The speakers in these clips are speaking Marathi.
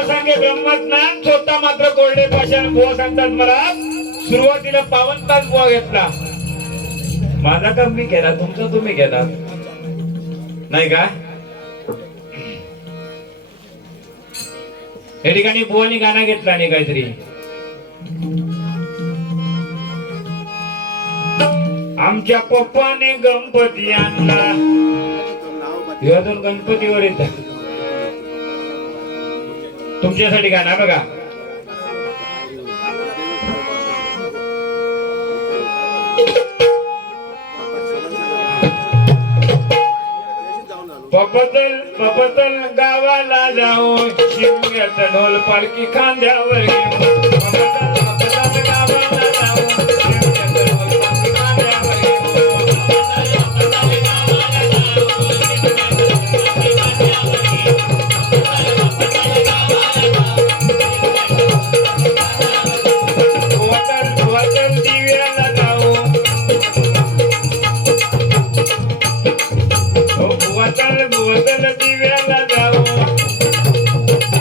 बुवा सांगे ब्रह्मज्ञान स्वतः मात्र कोरडे पाषाण. बुवा सांगतात मला सुरुवातीला 52 तास बुवा घेतला. माझा काम मी केला, तुमचं तुम्ही केला नाही का? या ठिकाणी बुवानी गाणं घेतला नाही काहीतरी. आमच्या पप्पाने गणपती आणला. गणपतीवर येतात तुमच्यासाठी गाणं बघा. पपतल गावाला जाऊ शिमग्याचा ढोल पालखी खांद्यावर घेऊन. पपतल गावाला जाऊ शिमग्याचा ढोल पालखी खांद्यावर वतन दिव्याला जाऊ. वतन दिव्याला जाऊ.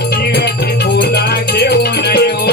दिव्याची फुला घेऊन येऊ.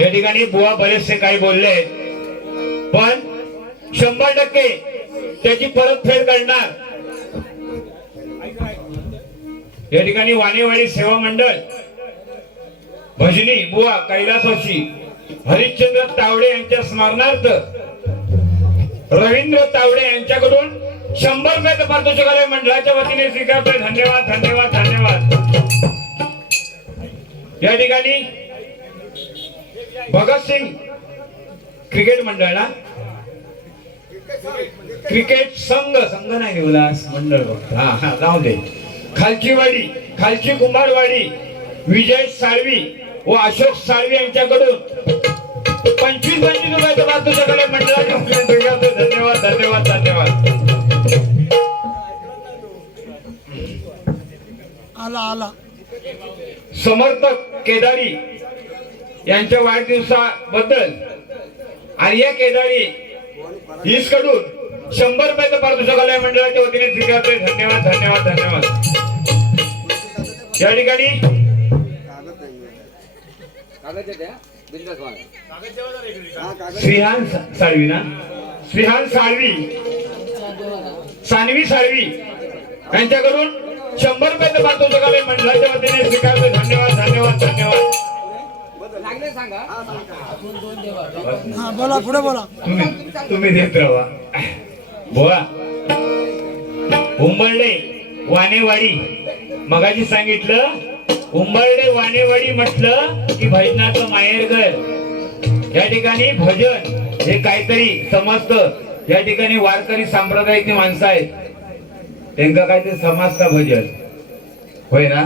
या ठिकाणी बुवा बरेचसे काही बोलले पण 100% त्याची परतफेड करणार. या ठिकाणी वाणेवाडी सेवा मंडळ भजनी बुवा कैलासवासी हरिश्चंद्र तावडे यांच्या स्मरणार्थ रवींद्र तावडे यांच्याकडून 100 रुपये पारितोषिक मंडळाच्या वतीने स्वीकारतोय. धन्यवाद धन्यवाद धन्यवाद. या ठिकाणी भगतसिंग क्रिकेट मंडळाला क्रिकेट संघ नाही निवला मंडळ बघ. हा जाऊ दे. खालचीवाडी खालची कुंभारवाडी विजय साळवी व अशोक साळवी यांच्याकडून 25 रुपयाचं पारितोषिक मंडळाच्या वतीने स्वीकारतोय. धन्यवाद धन्यवाद धन्यवाद. आला समर्थक केदारी यांच्या वाढदिवसाबद्दल आर्या केदारी कडून 100 रुपयाचं पारितोषिक मंडळाच्या वतीने स्वीकारतोय. धन्यवाद धन्यवाद धन्यवाद. या ठिकाणी श्रीहान साळवी ना श्रीहान साळवी सानवी साळवी यांच्याकडून 100 रुपयाचं पारितोषिक मंडळाच्या वतीने स्वीकारतोय. धन्यवाद धन्यवाद धन्यवाद. बोला पुढे बोला. तुम्ही देत राहा. बोला. उंबरडे वाणेवाडी मगाशी सांगितलं. उंबरडे वाणेवाडी म्हटलं की भजनाचं माहेरघर. या ठिकाणी भजन हे काहीतरी समजतं. या ठिकाणी वारकरी संप्रदायाची माणसं आहेत. त्यांना काहीतरी समजतं भजन होय ना.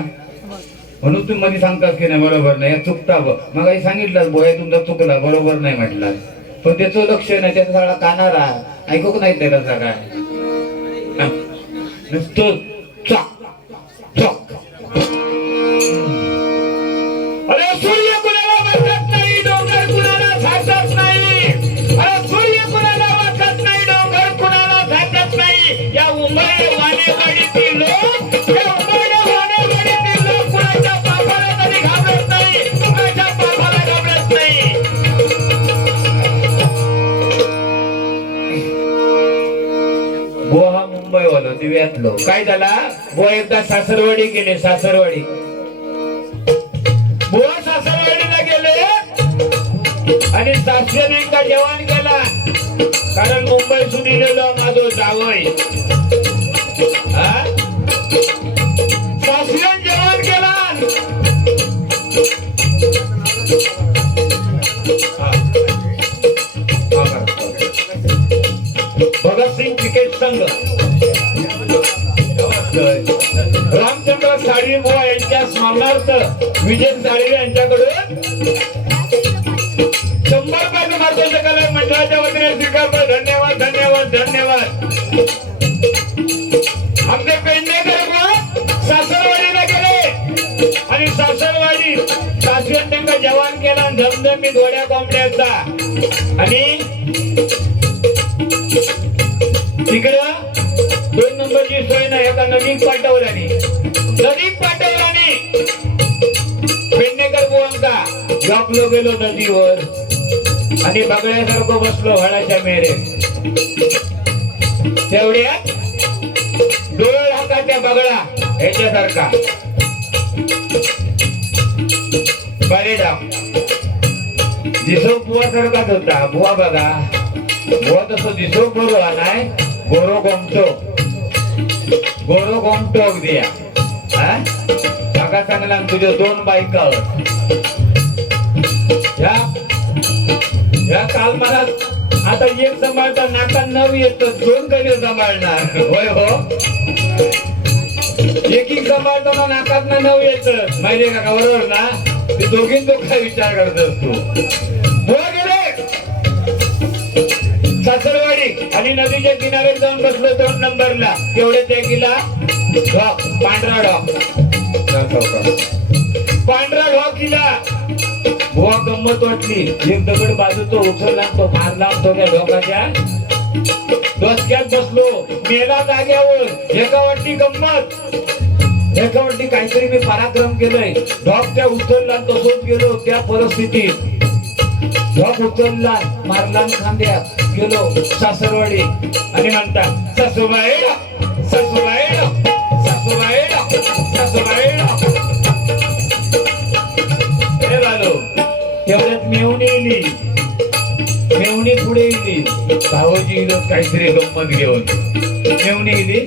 म्हणून तुम्ही मध्ये सांगतास की नाही बरोबर नाही चुकता. मग काही सांगितलं बोया तुमचा चुकला बरोबर नाही म्हटलं पण त्याचं लक्ष नाही. त्याचा सगळा कानारा ऐकूक नाही त्याला सगळा नुसतं चॉक चॉक. अरे सूर्य कुणाला वाचत नाही डोंगर कुणाला साचत नाही. अरे सूर्य कुणाला वाचत नाही डोंगर कुणाला साचत नाही. या उंबरडे वाणेवाडीतील लोक या उंबरडे वाणेवाडीतील लोक कुणाच्या पापाला कधी घाबरत नाही. कुणाच्या पापाला घाबरत नाही. बुवा हा मुंबई वाला दिव्यातलो काय झाला. बुवा एकदा सासरवाडी गेले. सासरवाडी बुवा सासरवाडीला गेले आणि सासऱ्यांका जेवण केला. कारण मुंबई सुनीलेलो माझो जावई सासऱ्यान जेवण केला. विजय साळवे यांच्याकडून 100 रुपयाचं मार्गदर्शक कला मंडळाच्या वतीने स्वीकारतो. धन्यवाद धन्यवाद धन्यवाद. आमचे पेडणेकर सासरवाडीला गेले आणि सासरवाडी सासऱ्यात त्यांना जवान केला धमधमी घोड्या कोंबड्याचा आणि तिकडं 2 नंबरची सोय नाही एका नदीत पाठवल्याने पेडणेकर बुवांका जॉबलो गेलो नदीवर आणि बगड्यासारखं बसलो व्हाळाच्या मेरे तेवढ्यात डोळ हाताच्या बगळा ह्याच्यासारखा बालेराम दिसो बुवा सारखाच होता. बुवा बघा बुवा तसं दिसो बरोबर नाही गोरो गोमतो अगदी काका चांगला तुझ्या 2 बायका या कालमानात आता एक सांभाळता नाका 9 येत 2 कधी सांभाळणार होय हो. एक सांभाळताना नाकात 9 येत माहितीये का बरोबर ना. ते दोघींचा काय विचार करत असतो. बुवा गेले सासरवाडी आणि नदीच्या किनाऱ्यात जाऊन बसलो 2 नंबरला. तेवढे ते गेला पांढरा ढॉक किला. बुवा गंमत वाटली. एक दगड बाजूचा उचलला तो मारला तो त्या ढोकाच्या डोसक्यात बसलो. मेला जाग्यावर एका वाटली गंमत एका वाटली काहीतरी मी पराक्रम केलंय. ढॉक त्या उचलला तसंच गेलो त्या परिस्थितीत. ढॉक उचलला मारला खांद्या गेलो सासरवाडी आणि म्हणता सासूबाई सासूबाई सासूबाई सासूबाई हे झालो. तेवढ्यात मेवणी येली. मेवणी पुढे येली. भावजी काहीतरी गंमत घेऊन मेवणी येली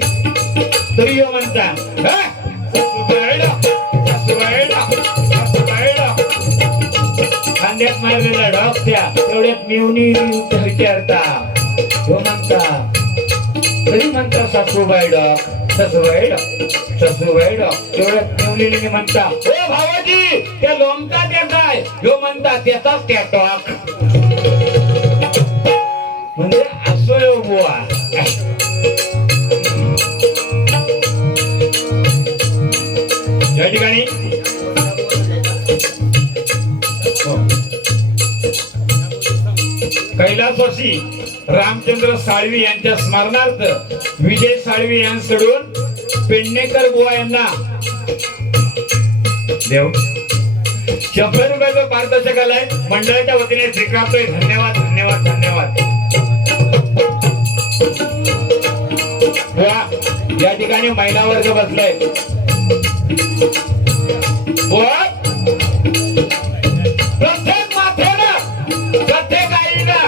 तरी म्हणता खांद्यात मारलेला ढॉक त्या तेवढ्यात मेवणी विचारता तो म्हणता तरी म्हणता सासूबाई डॉक सासूबाई डॉक सासूबाई डॉक. तेवढ्यात मेवणीने म्हणता ओ भावाजी त्या लोमता त्या काय ह्यो म्हणता त्याचाच त्या टॉक म्हणजे असो बुवा. या ठिकाणी कैलासवासी रामचंद्र साळवी यांच्या स्मरणार्थ विजय साळवी यांच्याकडून पेडणेकर बुवा यांना देव 100 रुपयाचं पारितोषिक आलंय. मंडळाच्या वतीने स्वीकारतोय. धन्यवाद धन्यवाद धन्यवाद. बुवा या ठिकाणी महिला वर्ग बसलाय. बुवा प्रत्येक माथ्याला प्रत्येक आईला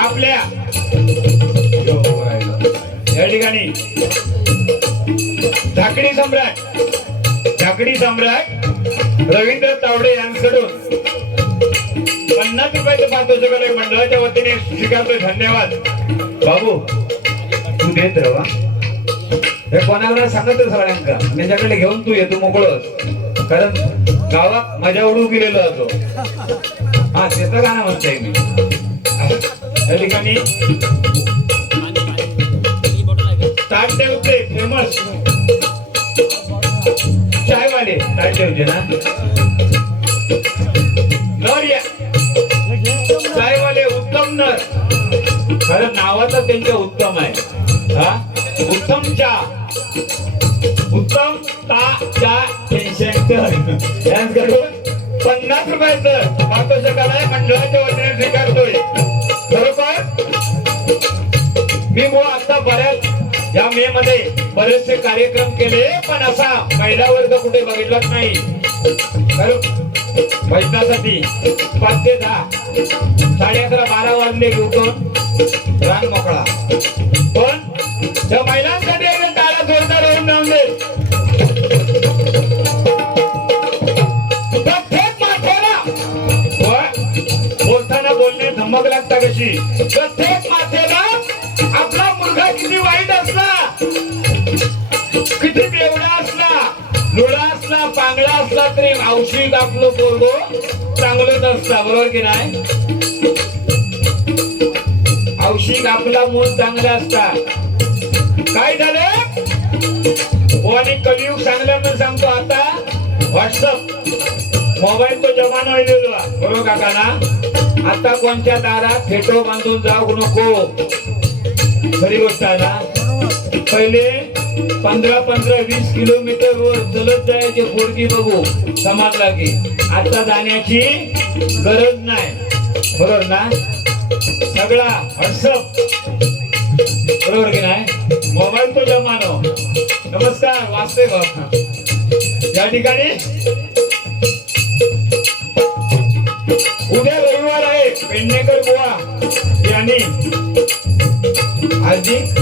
आपल्या या ठिकाणी झाकडी सम्राट रवींद्र तावडे यांच्याकडून 50 रुपयाचं पारितोषिक मंडळाच्या वतीने स्वीकारतोय. धन्यवाद. बाबू तू देत रवा हे कोणाला सांगत सगळ्यांका त्याच्याकडे घेऊन तू येतो मोकळस कारण गावात मजा उडू गेलेलो होतो. हा त्याचं गाणं म्हणताय मी या ठिकाणी ताट ठेवते फेमस चायवाले ताट ठेवते ना नर या चायवाले उत्तम नर खरं नावाचं त्यांच्या उत्तम आहे. हा उत्तम चहा उत्तम चा टेन्शन यांच्याकडून 50 रुपयाचं पारितोषिकाला मंडळाच्या वतीने स्वीकारतोय. खरोखर मी आता बऱ्याच या मे मध्ये बरेचसे कार्यक्रम केले पण असा महिला वर्ग कुठे बघितलाच नाही. भजनासाठी 5 ते 10 11:30 12 वाजले उठून रान मोकळा पण त्या महिलांसाठी टाळा जोरदार होऊन जाऊन दे. प्रत्येक माथ्याला बोलताना बोलणे धमक लागता कशी. प्रत्येक माथ्याला आपला मुलगा किती वाईट असला किती बेवडा असला पोरगा पांगळा असला तरी औषध आपलं पोरगो चांगलंच असता, बरोबर की नाही? औषध आपला मूल चांगला असता. काय झालं आणि कलियुग सांगलं म्हणून सांगतो. आता व्हॉट्सअप मोबाईल तो जमाना आलेलो आहे, बरोबर काका ना? आता कोणत्या दारात फेटो बांधून जाऊ नको, खरी गोष्ट आहे ना? पहिले 15-20 किलोमीटर वर चलत जायचे पोरगी बघू समाजला की, आता जाण्याची गरज नाही, बरोबर ना? सगळा व्हॉट्सअप, बरोबर की नाही? मोबाईल तो जमानो. नमस्कार वाचते बाबा. या ठिकाणी उद्या रविवार आहे. पेडणेकर बुवा यांनी हार्दिक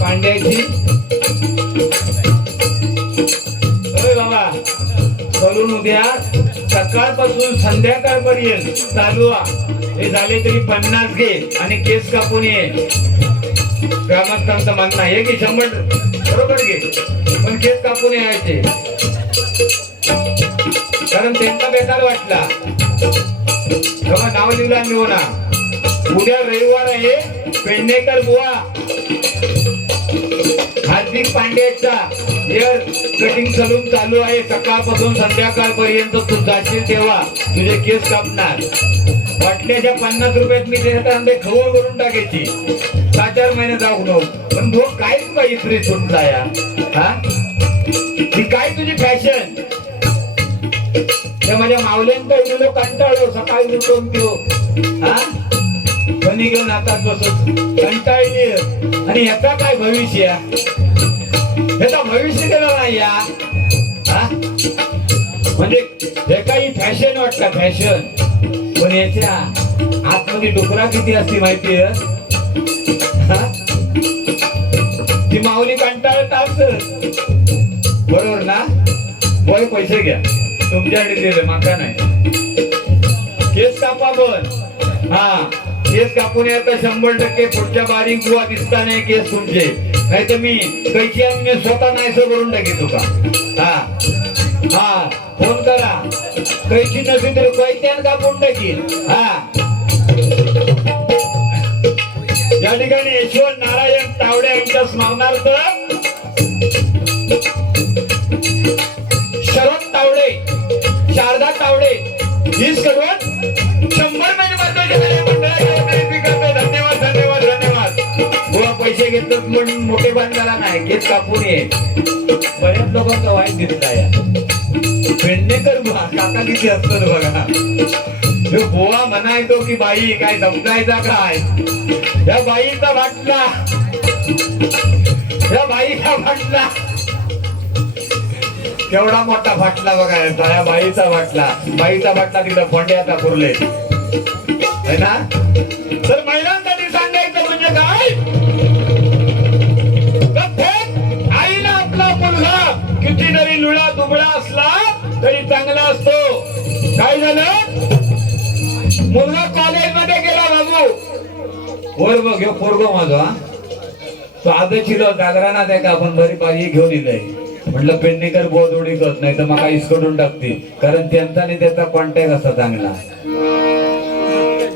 पांड्याची अरे बाबा करून उद्या सकाळपासून संध्याकाळपर्यंत चालू हे झाले तरी 50 घे आणि केस कापून ये. ग्रामस्थांचं म्हणणं आहे की 100 बरोबर घे, पण केस कापून यायचे, कारण त्यांना बेकार वाटला. नाव लिहिलं आम्ही होना. उद्या रविवार आहे. पेडणेकर बुवा हार्दिक पांड्याचा हेअर कटिंग सलून चालू आहे. सकाळपासून संध्याकाळपर्यंत तू जाशील तेव्हा तुझे केस कापणार. वाटल्याच्या 50 रुपयात मी त्याच्यात खवळ करून टाकायची. 7-4 महिने जाऊ नको. पण भाऊ काय तुला इत्री सुटला या? हा, ही काय तुझी फॅशन? माझ्या मावल्यांचा गेलो कंटाळलो, सकाळी उठून देऊ हा बनी घेऊन हातात बसत कंटाळली. आणि याचा काय भविष्य? याचा भविष्य गेला नाही या. हा, म्हणजे हे काही फॅशन वाटतं, फॅशन. पण याच्या आतमध्ये डोकरा किती असते माहितीये? ती माऊली कंटाळत असत, बरोबर ना? बोय पैसे घ्या, तुमच्याकडे दिले माका नाही. केस कापा पण हा, केस कापून येता 100% पुढच्या बारीक बुवा दिसता नाही केस तुमचे. नाही तर मी कैची आणि स्वतः नाहीसं करून टाकी तुका. हा हा, फोन करा. कैची नसेल तर कैत्यान कापून टाकील. हा, या ठिकाणी यशवंत नारायण तावडे यांच्या स्मरणार्थ शरद तावडे, शारदा तावडे हीच करून 100 धन्यवाद धन्यवाद धन्यवाद. बुवा पैसे घेतलं म्हणून मोठे बांधायला नाही, केस कापून ये. बऱ्याच लोकांचा वाईट दिसता या. पेडणेकर बुवा काका किती असतो बघा. बुवा म्हणायचो की बाई काय समजायचा काय? या बाईचा वाटला, या बाईचा वाटला केवढा मोठा फाटला बघा. या बाईचा वाटला, बाईचा वाटला तिथं फोंड्याचा पुरले है ना. तर महिलांसाठी सांगायचं म्हणजे काय? आईला आपला मुलगा किती जरी लुळा दुबळा असला तरी चांगला असतो. काय झालं? मुलगा कॉलेजमध्ये गेला बाबू, वर बघ हे पोरगो माझा तो आजच जागरानात आहे का आपण बरी पाहिजे घेऊन दिलंय. म्हटलं पेडणेकर बोधोडी करत नाही तर मला इसकडून टाकते, कारण त्यांचा आणि त्याचा कॉन्टॅक्ट असा चांगला.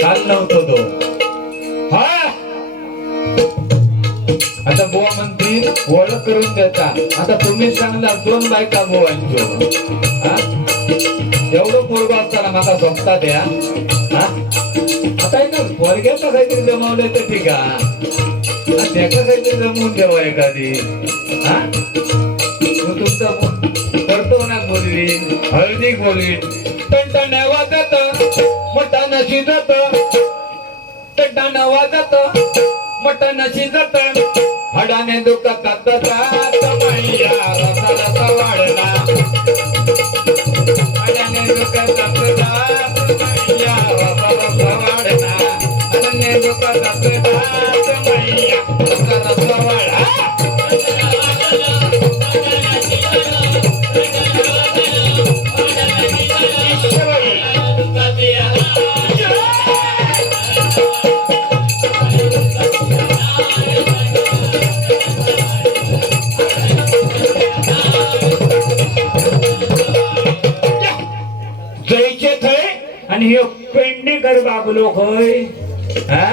काल नव्हतो तो. हा, आता बुवा म्हणतील ओळख करून देता. आता तुम्हीच सांगला 2 बायका बुवांचो. हा, एवढं पोरगं असताना मला स्वतः द्या. हा, आता एका पोरग्याचा काहीतरी जमवलंय तर ठीक आहे, त्याचा काहीतरी जमवून द्यावा एखादी. हा, तुमचा करतो ना बोलवीन, हळदी बोलवीन. टणटण वाजत मटण शिजत, टणटण वाजत मटण शिजत, हाडाने दुखतात मैया रसा रसा वाढला. हाडाने दुखतात मैया रसा रसा वाढला. हाडाने दुखतात मैया रसा रसा वाढला. आणि हे पेंडेकर बाबलो होय हा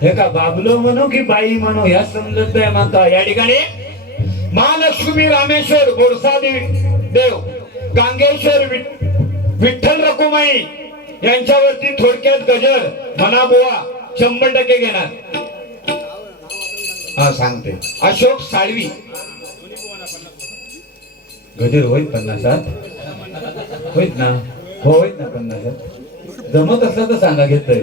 हे का बाबलो म्हणू की बाई म्हणू ह्या समजत नाही म्हणता या ठिकाणी महालक्ष्मी रामेश्वर बोरसादेवी देव गांगेश्वर विठ्ठल रखुमाई यांच्यावरती थोडक्यात गजर म्हणा बुवा 100% घेणार हा सांगते अशोक साळवी गजर होईत 50 होईत ना हो होईत ना 50 जमत असलं तर सांगा घेतोय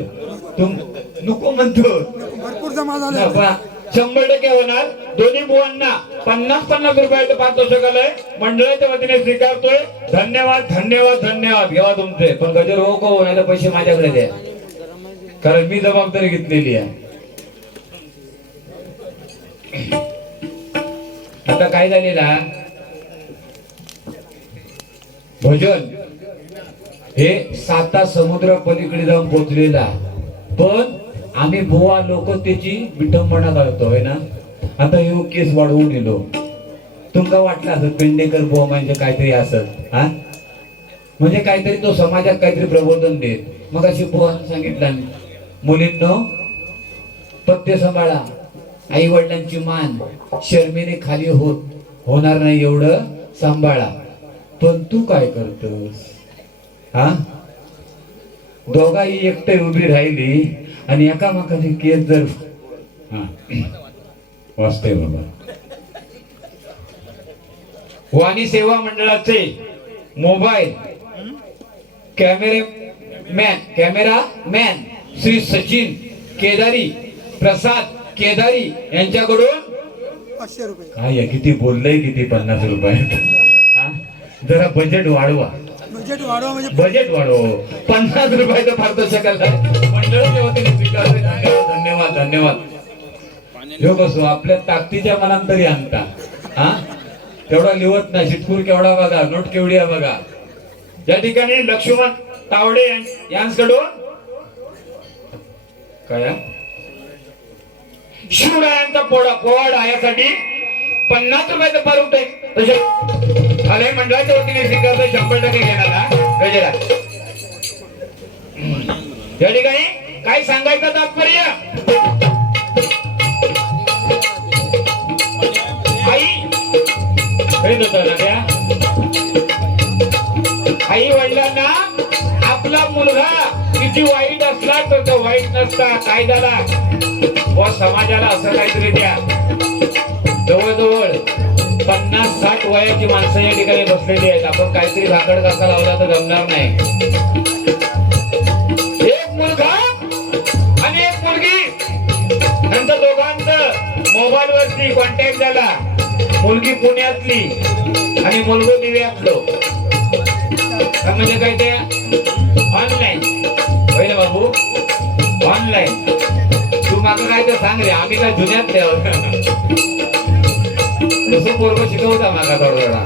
तुम नको म्हणतो भरपूर जमा झाले 100% होणार दोन्ही बुवांना 50 रुपयाचं पारितोषिक आलंय मंडळाच्या वतीने स्वीकारतोय धन्यवाद धन्यवाद धन्यवाद घेवा तुमचे पण गजर हो का हो नाही तर पैसे माझ्याकडे द्या कारण मी जबाबदारी घेतलेली आहे आता काय झालेला भजन हे 7 समुद्र पलीकडे जाऊन पोचलेला पण आम्ही बुवा लोक त्याची विटंबना करतोय ना आता हे केस वाढवून येलो तुमका वाटलं असत पेंडेकर बुवा म्हणजे काहीतरी असत हा म्हणजे काहीतरी तो समाजात काहीतरी प्रबोधन देत मग अशी बुवानं सांगितलं मुलींनो पत्ते सांभाळा आई वडिलांची मान शर्मेने खाली होणार नाही एवढं सांभाळा पण तू काय करतोस हा दोघाही एकटे उभी राहिली आणि एकामेकाची केस जर वाचते बाबा वाणी सेवा मंडळाचे mobile camera man Shri Sachin Kedari Prasad Kedari यांच्याकडून 500 रुपये काय किती बोललंय किती 50 रुपये जरा बजेट वाढवा बजेट वाढवा म्हणजे बजेट वाढव 50 रुपयाचं पारितोषिक मंडळाच्या वतीने स्वीकारले धन्यवाद धन्यवाद ह्यो कसो आपल्या ताकदीच्या मनांतरी आणता हा तेवढा लिहत नाही शिटकूर केवढा बघा नोट केवढी आहे बघा या ठिकाणी लक्ष्मण तावडे यांच्याकडून काय शिवरायांचा पोवाडा यासाठी 50 रुपयाचं पारुट आहे तसे अरे मंडळाच्या वतीने स्वीकारतो 100% घेणारा गजरा या ठिकाणी काय सांगायचं तात्पर्य आई वडिलांना आपला मुलगा किती वाईट असला तर तो वाईट नसता कायद्याला व समाजाला असं काहीतरी द्या जवळजवळ 50-60 वयाची माणसं या ठिकाणी बसलेली आहेत आपण काहीतरी भाकड काका लावला तर जमणार नाही एक मुलगा आणि एक मुलगी नंतर दोघांचं मोबाईल वरती कॉन्टॅक्ट झाला मुलगी पुण्यातली आणि मुलगा दिव्यातलो म्हणजे काय ते ऑनलाईन पहिले बाबू ऑनलाईन तू मागं काय तर सांग रे आम्ही काय जुन्यात तसं पोरग शिकवता मागा थोडा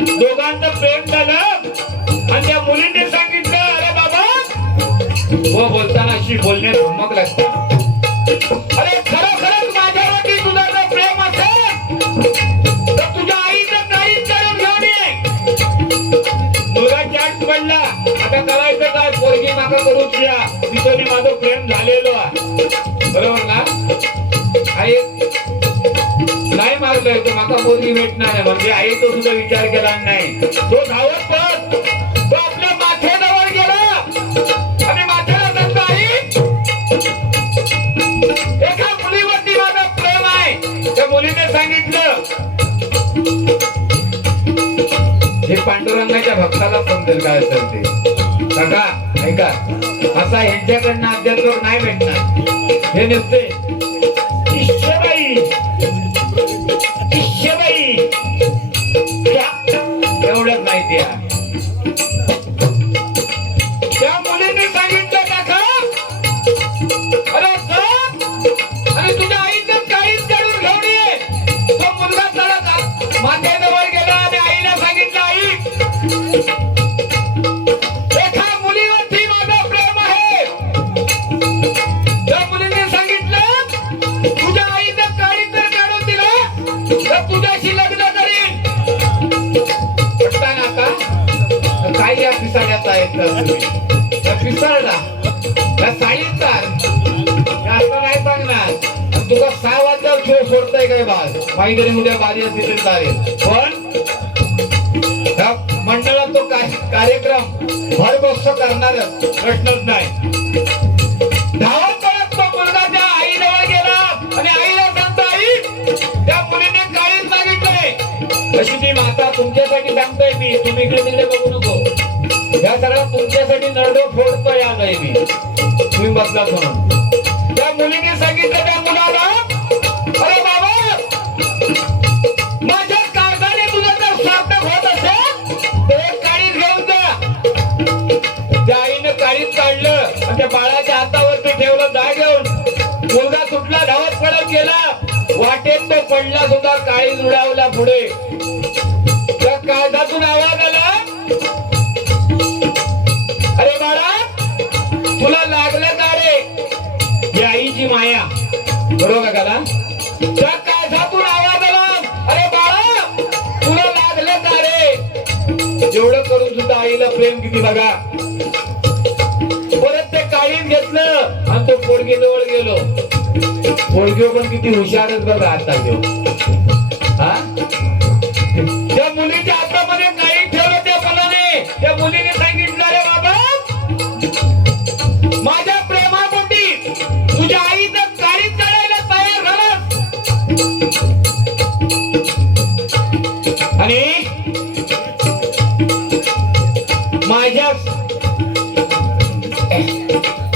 दोघांचं प्रेम झालं आणि त्या मुलीने सांगितलं अरे बाबा व बोलताना अशी बोलणे धमक लागतात अरे खरंच माझ्यावरती तुझं जर प्रेम असेल तर तुझ्या आईचं काही करून घेऊन ये मुलगा चाट पडला आता करायचं काय पोरगी मागा करून द्या तिथं माझं प्रेम झालेलो आहे बरोबर ना आई नाही मारलंय तो माका पोरगी भेटणार आहे म्हणजे आई तो सुद्धा विचार केला नाही तो धावत पळत तो आपल्या माथ्याजवळ गेला आणि माथ्याला सांगतो आई एका मुलीवरती माझं प्रेम आहे त्या मुलीने सांगितलं हे पांडुरंगाच्या भक्ताला समजेल काय असेल ते काका ऐका असा यांच्याकडनं अध्यात्म नाही भेटणार हे नसते एवढंच माहिती आहे त्या मुलीने सांगितलं काका अरे आणि तुझ्या आईचं काहीच करून घेऊन ये तो मुलगा चढत माथ्याजवळ गेला आणि आईला सांगितलं आई एका मुलीवरती माझं प्रेम आहे त्या मुलीने सांगितलं तुझ्या आईचं काहीच जर काढून दिलं तर तुझ्याशी लग्न करीन काय या पिसाळ्यात आहेत का तुम्ही? त्या पिसाळला त्या साईतार जास्त नाही सांगणार. आणि तुका 6 वाजल्यावर खेळ सोडताय काय बाळ? माहिती उद्या बाजी असते तरी चालेल. पण त्या मंडळात तो कार्यक्रम भरघोस करणार प्रश्नच नाही. धावत पळत तो मुलगा त्या आईजवळ गेला आणि आईला सांगतो, आई त्या मुलीने काळीच मागितलंय. अशी ती माता तुमच्यासाठी सांगतोय मी, तुम्ही इकडे तिकडे बघू नको. या सगळं तुमच्यासाठी नरडो फोडतोय आज आहे मी, तुम्ही बसलात म्हणून. त्या मुलीने सांगितलं त्या मुलाला, अरे बाबा माझ्या काळजाने तुझं जर सार्थक होत असेल तर एक काळीज घेऊन जा. त्या आईनं काळीज काढलं आणि त्या बाळाच्या हातावरती ठेवलं जाळ घेऊन. मुलगा सुटला, धावत पडत गेला. वाटेत तो पडला सुद्धा, काळीज उडावला पुढे. त्या काळजातून आवाज आला, अरे बाळा तुला लागलं का रे? ही आईची माया, बरोबर का? त्या काळजातून आवाज आला, अरे बाळा तुला लागलं का रे? एवढं करून सुद्धा आईला प्रेम किती बघा. परत ते काळीज घेतलं आणि तो पोरगी जवळ गेलो. पोरगी पण किती हुशारच बघा आता तो. हा, त्या मुलीच्या हातामध्ये काळीज ठेवलं त्या मुलाने. त्या मुलीने सांगितलं, अरे बाबा माझ्या प्रेमापोटी तुझ्या आईचं काळीज काढायला तयार झालास. आणि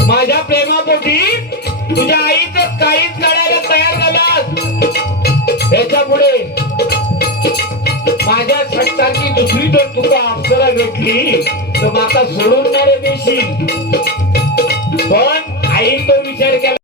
माझ्या प्रेमापोटी तुझ्या आईचं काळीज काढायला तयार झालास. याच्या पुढे माझ्या सारखी दुसरी जर तुका अप्सरा भेटली तर माता सोडून नाही देशील. पण आई तो विचार केला.